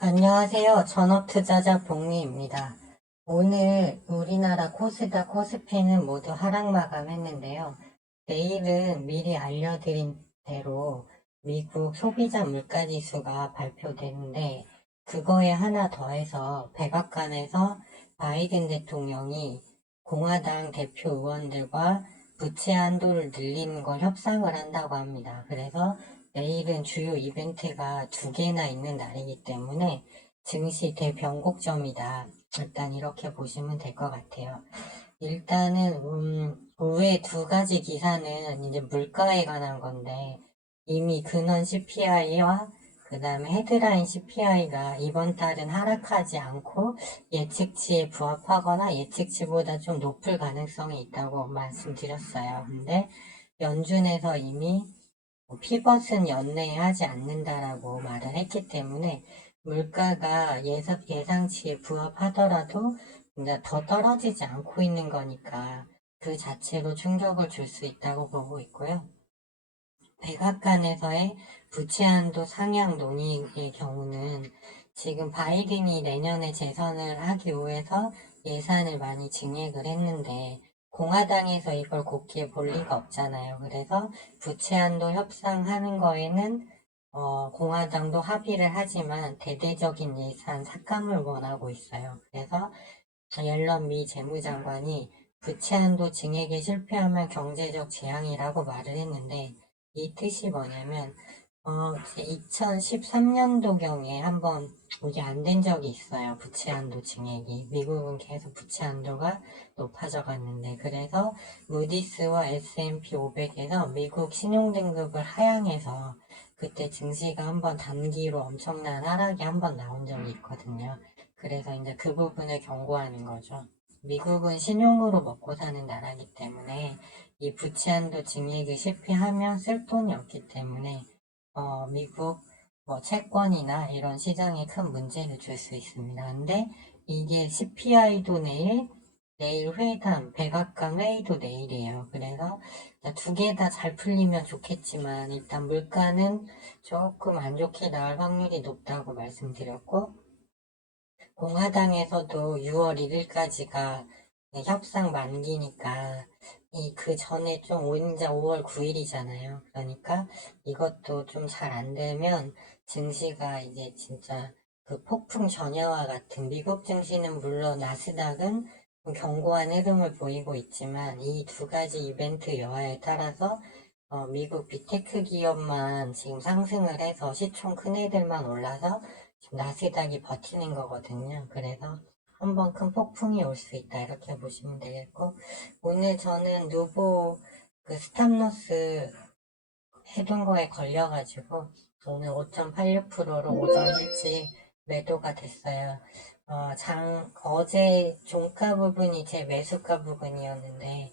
안녕하세요. 전업투자자 복리입니다. 오늘 우리나라 코스닥, 코스피는 모두 하락 마감했는데요. 내일은 미리 알려드린 대로 미국 소비자 물가지수가 발표되는데 그거에 하나 더해서 백악관에서 바이든 대통령이 공화당 대표 의원들과 부채 한도를 늘리는 걸 협상을 한다고 합니다. 그래서 내일은 주요 이벤트가 두 개나 있는 날이기 때문에 증시 대변곡점이다. 일단 이렇게 보시면 될 것 같아요. 일단은 후에 두 가지 기사는 이제 물가에 관한 건데 이미 근원 CPI와 그 다음에 헤드라인 CPI가 이번 달은 하락하지 않고 예측치에 부합하거나 예측치보다 좀 높을 가능성이 있다고 말씀드렸어요. 근데 연준에서 이미 피벗은 연내에 하지 않는다라고 말을 했기 때문에 물가가 예상치에 부합하더라도 그러니까 더 떨어지지 않고 있는 거니까 그 자체로 충격을 줄 수 있다고 보고 있고요. 백악관에서의 부채 한도 상향 논의의 경우는 지금 바이든이 내년에 재선을 하기 위해서 예산을 많이 증액을 했는데 공화당에서 이걸 곱게 볼 리가 없잖아요. 그래서 부채 한도 협상하는 거에는 공화당도 합의를 하지만 대대적인 예산 삭감을 원하고 있어요. 그래서 옐런 미 재무장관이 부채 한도 증액에 실패하면 경제적 재앙이라고 말을 했는데 이 뜻이 뭐냐면 2013년도경에 한번 이게 안 된 적이 있어요. 부채 한도 증액이. 미국은 계속 부채 한도가 높아져 갔는데 그래서 무디스와 S&P 500에서 미국 신용등급을 하향해서 그때 증시가 한번 단기로 엄청난 하락이 한번 나온 적이 있거든요. 그래서 이제 그 부분을 경고하는 거죠. 미국은 신용으로 먹고 사는 나라이기 때문에 이 부채 한도 증액을 실패하면 쓸 돈이 없기 때문에 미국 채권이나 이런 시장에 큰 문제를 줄 수 있습니다. 근데 이게 CPI도 내일 회담, 백악관 회의도 내일이에요. 그래서 두 개 다 잘 풀리면 좋겠지만 일단 물가는 조금 안 좋게 나올 확률이 높다고 말씀드렸고 공화당에서도 6월 1일까지가 협상 만기니까 그 전에 좀 이제 5월 9일이잖아요. 그러니까 이것도 좀 잘 안 되면 증시가 이제 진짜 그 폭풍 전야와 같은 미국 증시는 물론 나스닥은 좀 견고한 흐름을 보이고 있지만 이 두 가지 이벤트 여하에 따라서 미국 빅테크 기업만 지금 상승을 해서 시총 큰 애들만 올라서 지금 나스닥이 버티는 거거든요. 그래서 한번 큰 폭풍이 올 수 있다 이렇게 보시면 되겠고 오늘 저는 누보 그 스탑로스 해둔 거에 걸려가지고 오늘 5.86%로 오전 일찍 매도가 됐어요. 어제 종가 부분이 제 매수가 부분이었는데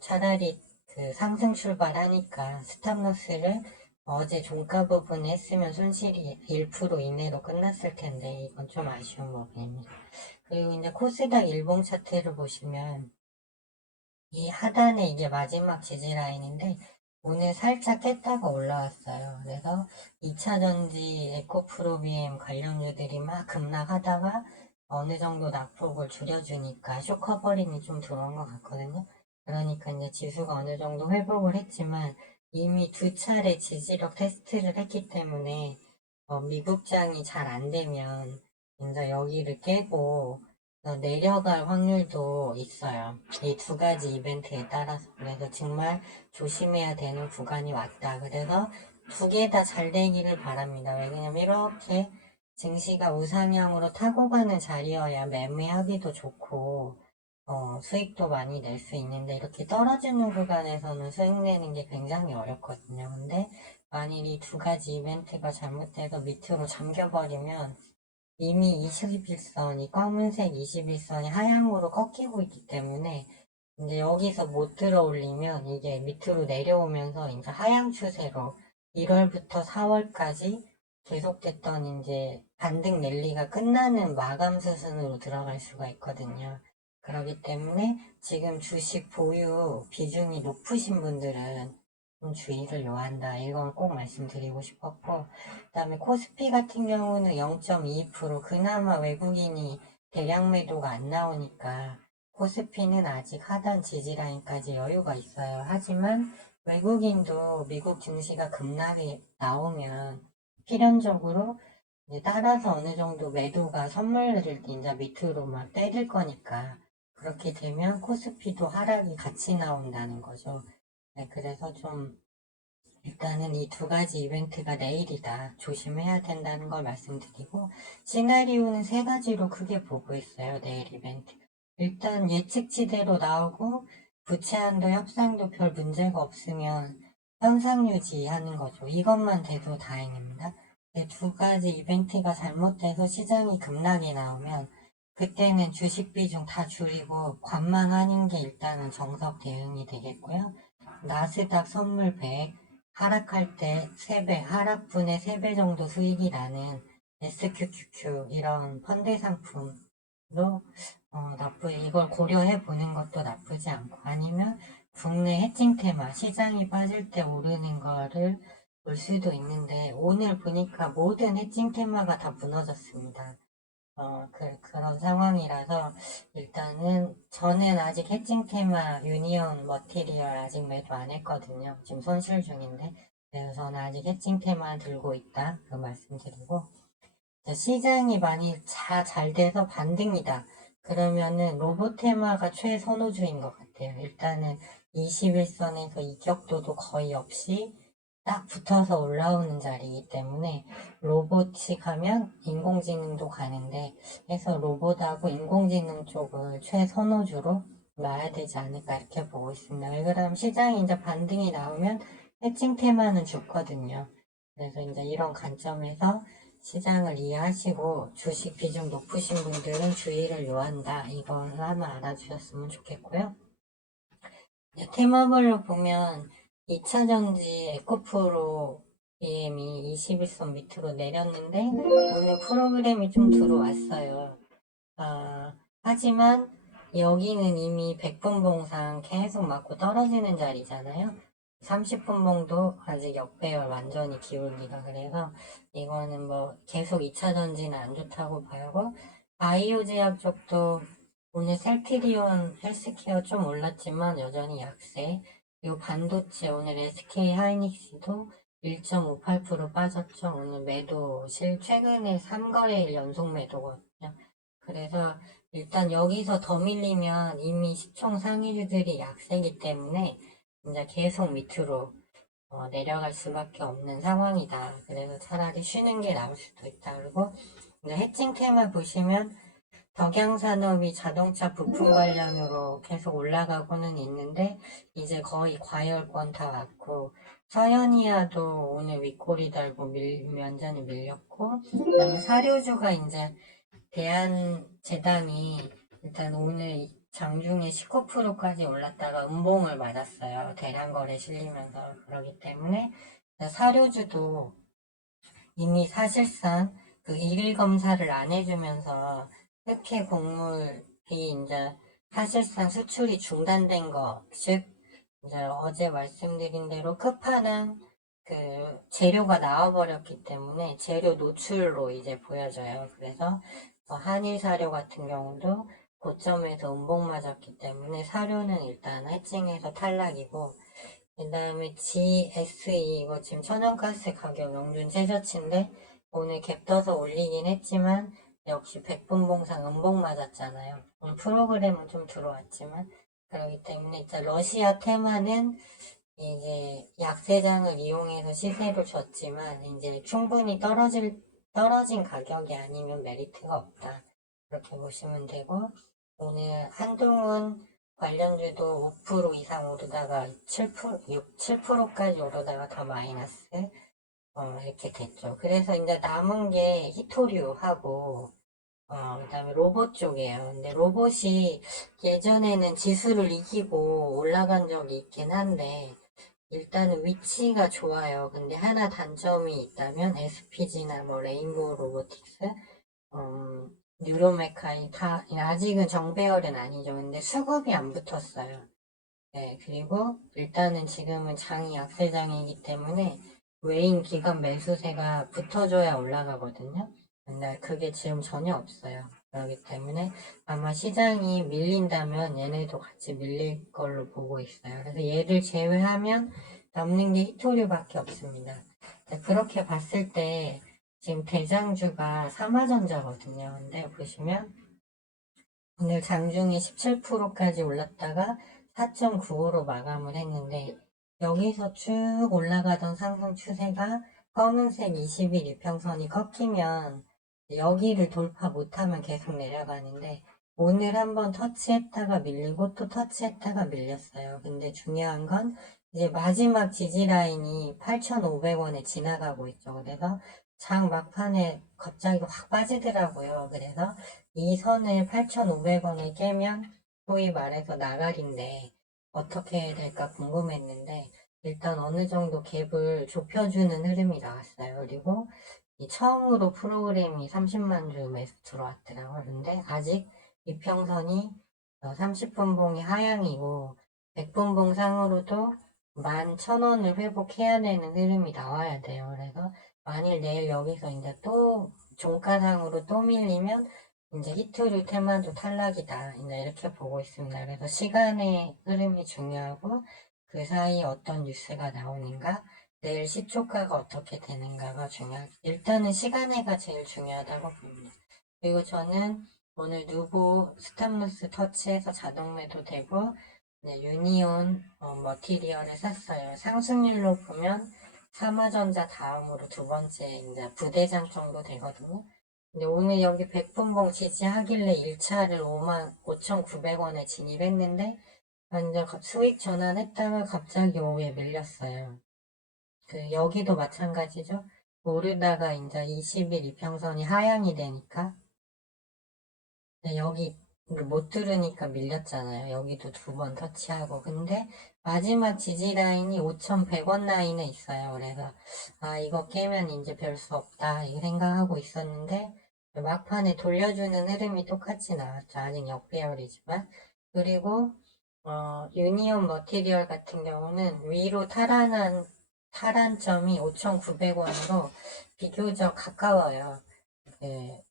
차라리 그 상승 출발하니까 스탑로스를 어제 종가 부분에 했으면 손실이 1% 이내로 끝났을 텐데 이건 좀 아쉬운 부분입니다. 그리고 이제 코스닥 일봉 차트를 보시면 이 하단에 이게 마지막 지지 라인인데 오늘 살짝 깼다가 올라왔어요. 그래서 2차전지 에코프로비엠 관련주들이 막 급락하다가 어느 정도 낙폭을 줄여주니까 쇼커버링이 좀 들어온 것 같거든요. 그러니까 이제 지수가 어느 정도 회복을 했지만 이미 두 차례 지지력 테스트를 했기 때문에 미국장이 잘 안 되면 이제 여기를 깨고 내려갈 확률도 있어요. 이 두 가지 이벤트에 따라서. 그래서 정말 조심해야 되는 구간이 왔다. 그래서 두 개 다 잘 되기를 바랍니다. 왜냐면 이렇게 증시가 우상향으로 타고 가는 자리여야 매매하기도 좋고, 수익도 많이 낼 수 있는데, 이렇게 떨어지는 구간에서는 수익 내는 게 굉장히 어렵거든요. 근데 만일 이 두 가지 이벤트가 잘못돼서 밑으로 잠겨버리면, 이미 21선이 검은색 21선이 하향으로 꺾이고 있기 때문에 이제 여기서 못 들어 올리면 이게 밑으로 내려오면서 이제 하향 추세로 1월부터 4월까지 계속됐던 이제 반등 랠리가 끝나는 마감 수순으로 들어갈 수가 있거든요. 그렇기 때문에 지금 주식 보유 비중이 높으신 분들은 좀 주의를 요한다. 이건 꼭 말씀드리고 싶었고, 그 다음에 코스피 같은 경우는 0.22%, 그나마 외국인이 대량 매도가 안 나오니까 코스피는 아직 하단 지지라인까지 여유가 있어요. 하지만 외국인도 미국 증시가 급락이 나오면 필연적으로 이제 따라서 어느 정도 매도가 선물을 이제 밑으로 막 때릴 거니까 그렇게 되면 코스피도 하락이 같이 나온다는 거죠. 네, 그래서 좀 일단은 이 두 가지 이벤트가 내일이다. 조심해야 된다는 걸 말씀드리고, 시나리오는 세 가지로 크게 보고 있어요. 내일 이벤트. 일단 예측치대로 나오고 부채 한도 협상도 별 문제가 없으면 현상 유지하는 거죠. 이것만 돼도 다행입니다. 두 가지 이벤트가 잘못돼서 시장이 급락이 나오면 그때는 주식 비중 다 줄이고 관망하는 게 일단은 정석 대응이 되겠고요. 나스닥 선물 100 하락할 때 3배, 하락분의 3배 정도 수익이 나는 SQQQ 이런 펀드 상품도 이걸 고려해 보는 것도 나쁘지 않고, 아니면 국내 해칭 테마 시장이 빠질 때 오르는 거를 볼 수도 있는데 오늘 보니까 모든 해칭 테마가 다 무너졌습니다. 그런 상황이라서 일단은 저는 아직 해칭 테마 유니온 머티리얼 아직 매도 안 했거든요. 지금 손실 중인데 그래서 저는 아직 해칭 테마 들고 있다 그 말씀드리고, 시장이 많이 잘 돼서 반등이다 그러면은 로봇 테마가 최선호주인 것 같아요. 일단은 21선에서 이격도도 거의 없이 딱 붙어서 올라오는 자리이기 때문에 로봇식 하면 인공지능도 가는데 해서 로봇하고 인공지능 쪽을 최선호주로 놔야 되지 않을까 이렇게 보고 있습니다. 왜 그러면 시장이 이제 반등이 나오면 해칭 테마는 죽거든요. 그래서 이제 이런 관점에서 시장을 이해하시고 주식 비중 높으신 분들은 주의를 요한다. 이걸 하나 알아주셨으면 좋겠고요. 테마별로 보면 2차전지 에코프로 EM이 21선 밑으로 내렸는데 오늘 프로그램이 좀 들어왔어요. 하지만 여기는 이미 100분 봉상 계속 맞고 떨어지는 자리잖아요. 30분 봉도 아직 역배열 완전히 기울기가, 그래서 이거는 뭐 계속 2차전지는 안 좋다고 봐요. 바이오 제약 쪽도 오늘 셀트리온 헬스케어 좀 올랐지만 여전히 약세. 그리고 반도체 오늘 SK 하이닉스도 1.58% 빠졌죠. 오늘 매도 최근에 3거래일 연속 매도거든요. 그래서 일단 여기서 더 밀리면 이미 시총 상위주들이 약세기 때문에 이제 계속 밑으로 내려갈 수밖에 없는 상황이다. 그래서 차라리 쉬는 게 나을 수도 있다. 그리고 이제 해칭 테마 보시면 덕양산업이 자동차 부품 관련으로 계속 올라가고는 있는데 이제 거의 과열권 다 왔고, 서현이야도 오늘 윗꼬리 달고 면전이 밀렸고, 그다음에 사료주가 이제 대한제당이 일단 오늘 장중에 19%까지 올랐다가 음봉을 맞았어요. 대량거래 실리면서. 그러기 때문에 사료주도 이미 사실상 그 일일 검사를 안 해주면서 흑해 곡물이 이제 사실상 수출이 중단된 거, 즉 이제 어제 말씀드린 대로 끝판은 그 재료가 나와버렸기 때문에 재료 노출로 이제 보여져요. 그래서 한일 사료 같은 경우도 고점에서 음봉 맞았기 때문에 사료는 일단 해칭해서 탈락이고, 그 다음에 GSE 이거 지금 천연가스 가격 영준 최저치인데 오늘 갭 떠서 올리긴 했지만 역시 100분 봉상 음봉 맞았잖아요. 오늘 프로그램은 좀 들어왔지만, 그렇기 때문에 이제 러시아 테마는 이제 약세장을 이용해서 시세를 줬지만 이제 충분히 떨어진 가격이 아니면 메리트가 없다. 그렇게 보시면 되고, 오늘 한동훈 관련주도 5% 이상 오르다가 7%까지 오르다가 더 마이너스 이렇게 됐죠. 그래서 이제 남은 게 히토류하고 그다음에 로봇 쪽이에요. 근데 로봇이 예전에는 지수를 이기고 올라간 적이 있긴 한데 일단은 위치가 좋아요. 근데 하나 단점이 있다면 SPG나 뭐 레인보우 로보틱스, 뉴로메카이 다 아직은 정배열은 아니죠. 근데 수급이 안 붙었어요. 네, 그리고 일단은 지금은 장이 약세장이기 때문에 외인 기관 매수세가 붙어줘야 올라가거든요. 근데 그게 지금 전혀 없어요. 그렇기 때문에 아마 시장이 밀린다면 얘네도 같이 밀릴 걸로 보고 있어요. 그래서 얘를 제외하면 남는 게 히토류밖에 없습니다. 그렇게 봤을 때 지금 대장주가 삼화전자거든요. 근데 보시면 오늘 장중에 17%까지 올랐다가 4.95로 마감을 했는데 여기서 쭉 올라가던 상승 추세가 검은색 20일 이평선이 꺾이면 여기를 돌파 못하면 계속 내려가는데 오늘 한번 터치했다가 밀리고 또 터치했다가 밀렸어요. 근데 중요한 건 이제 마지막 지지 라인이 8,500원에 지나가고 있죠. 그래서 장 막판에 갑자기 확 빠지더라고요. 그래서 이 선을 8,500원을 깨면 소위 말해서 나가리인데 어떻게 해야 될까 궁금했는데 일단 어느 정도 갭을 좁혀주는 흐름이 나왔어요. 그리고 이 처음으로 프로그램이 30만 주 매수 들어왔더라고요. 근데 아직 이평선이 30분 봉이 하향이고 100분 봉 상으로도 11,000원을 회복해야 되는 흐름이 나와야 돼요. 그래서 만일 내일 여기서 이제 또 종가상으로 또 밀리면 이제 히트류 테마도 탈락이다. 이제 이렇게 보고 있습니다. 그래서 시간의 흐름이 중요하고 그 사이 어떤 뉴스가 나오는가, 내일 시초가가 어떻게 되는가가 중요하죠. 일단은 시간애가 제일 중요하다고 봅니다. 그리고 저는 오늘 누보 스탑로스 터치해서 자동 매도되고 네, 유니온 머티리얼을 샀어요. 상승률로 보면 삼화전자 다음으로 두 번째 이제 부대장 정도 되거든요. 근데 오늘 여기 백분봉 지지하길래 1차를 55,900원에 진입했는데 완전 수익 전환했다가 갑자기 오후에 밀렸어요. 여기도 마찬가지죠. 오르다가 이제 20일 이평선이 하향이 되니까 여기 못 들으니까 밀렸잖아요. 여기도 두 번 터치하고. 근데 마지막 지지 라인이 5,100원 라인에 있어요. 그래서 아 이거 깨면 이제 별 수 없다 이 생각하고 있었는데 막판에 돌려주는 흐름이 똑같이 나왔죠. 아직 역배열이지만. 그리고 유니온 머티리얼 같은 경우는 위로 탈환점이 5,900원으로 비교적 가까워요.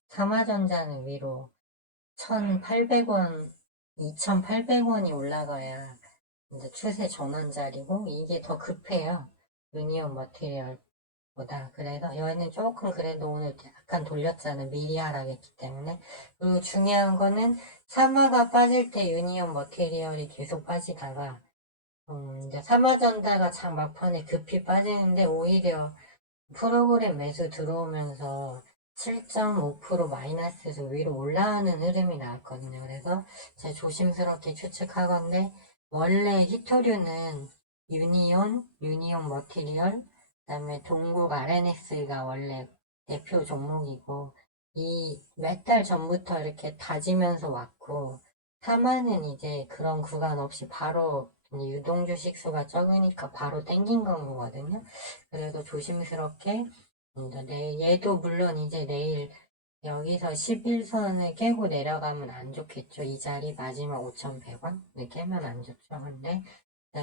삼화전자는 위로 1,800원, 2,800원이 올라가야 이제 추세 전환 자리고 이게 더 급해요. 유니온 머티리얼보다. 그래서 여기는 조금 그래도 오늘 약간 돌렸잖아요. 미리 하락했기 때문에. 그리고 중요한 거는 사마가 빠질 때 유니온 머티리얼이 계속 빠지다가 이제 삼화전자가 장 막판에 급히 빠지는데 오히려 프로그램 매수 들어오면서 7.5% 마이너스에서 위로 올라가는 흐름이 나왔거든요. 그래서 제가 조심스럽게 추측하건데 원래 히토류는 유니온 머티리얼, 그다음에 동국 RNS가 원래 대표 종목이고 이 몇 달 전부터 이렇게 다지면서 왔고 사마는 이제 그런 구간 없이 바로 유동 주식수가 적으니까 바로 땡긴 거거든요. 그래도 조심스럽게 얘도 물론 이제 내일 여기서 11선을 깨고 내려가면 안 좋겠죠. 이 자리 마지막 5,100원 깨면 안 좋죠. 근데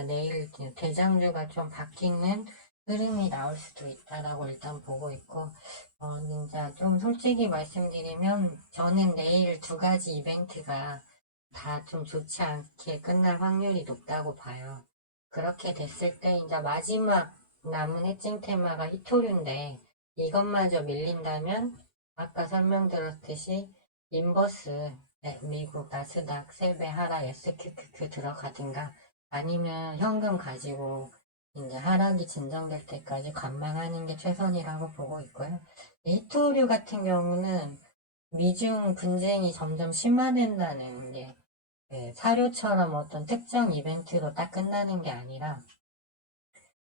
내일 대장주가 좀 바뀌는 흐름이 나올 수도 있다라고 일단 보고 있고 진짜 좀 솔직히 말씀드리면 저는 내일 두 가지 이벤트가 다 좀 좋지 않게 끝날 확률이 높다고 봐요. 그렇게 됐을 때 이제 마지막 남은 해칭 테마가 히토류인데 이것마저 밀린다면 아까 설명드렸듯이 인버스 미국 나스닥 3배 하락 SQQQ 들어가든가 아니면 현금 가지고 이제 하락이 진정될 때까지 관망하는 게 최선이라고 보고 있고요. 히토류 같은 경우는 미중 분쟁이 점점 심화된다는 게 사료처럼 어떤 특정 이벤트로 딱 끝나는 게 아니라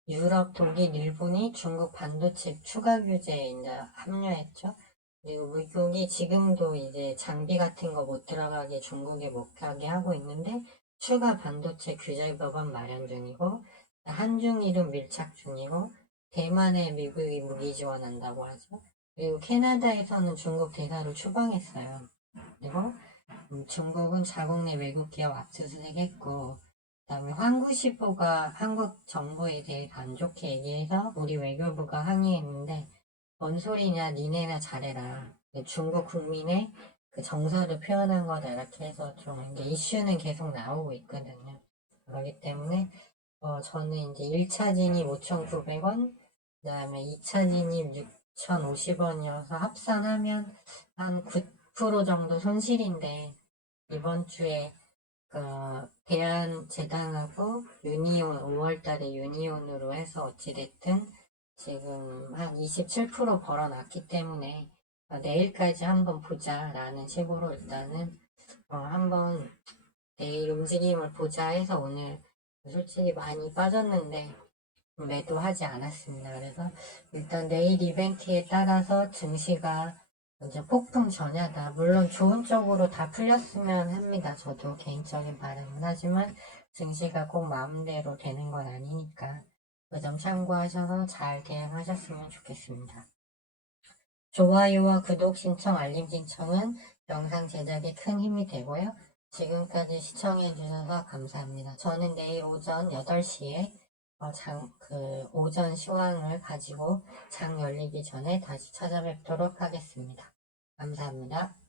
유럽, 독일, 일본이 중국 반도체 추가 규제에 이제 합류했죠. 그리고 미국이 지금도 이제 장비 같은 거 못 들어가게 중국에 못 가게 하고 있는데 추가 반도체 규제 법안 마련 중이고 한중일은 밀착 중이고 대만에 미국이 무기 지원한다고 하죠. 그리고 캐나다에서는 중국 대사를 추방했어요. 그리고 중국은 자국 내 외국 기업 압수수색했고 그다음에 환구시보가 한국 정부에 대해서 안 좋게 얘기해서 우리 외교부가 항의했는데 뭔 소리냐 니네나 잘해라. 중국 국민의 그 정서를 표현한 거다 이렇게 해서 좀 이게 이슈는 계속 나오고 있거든요. 그렇기 때문에 저는 이제 1차 진입 5,900원, 그 다음에 2차 진입 6,050원이어서 합산하면 한 9% 정도 손실인데 이번 주에 대한재단하고 유니온 5월달에 유니온으로 해서 어찌됐든 지금 한 27% 벌어놨기 때문에 내일까지 한번 보자라는 식으로 일단은 한번 내일 움직임을 보자 해서 오늘 솔직히 많이 빠졌는데 매도하지 않았습니다. 그래서 일단 내일 이벤트에 따라서 증시가 이제 폭풍 전야다. 물론 좋은 쪽으로 다 풀렸으면 합니다. 저도 개인적인 바람은 하지만 증시가 꼭 마음대로 되는 건 아니니까 그 점 참고하셔서 잘 대응하셨으면 좋겠습니다. 좋아요와 구독 신청, 알림 신청은 영상 제작에 큰 힘이 되고요. 지금까지 시청해주셔서 감사합니다. 저는 내일 오전 8시에 오전 시황을 가지고 장 열리기 전에 다시 찾아뵙도록 하겠습니다. 감사합니다.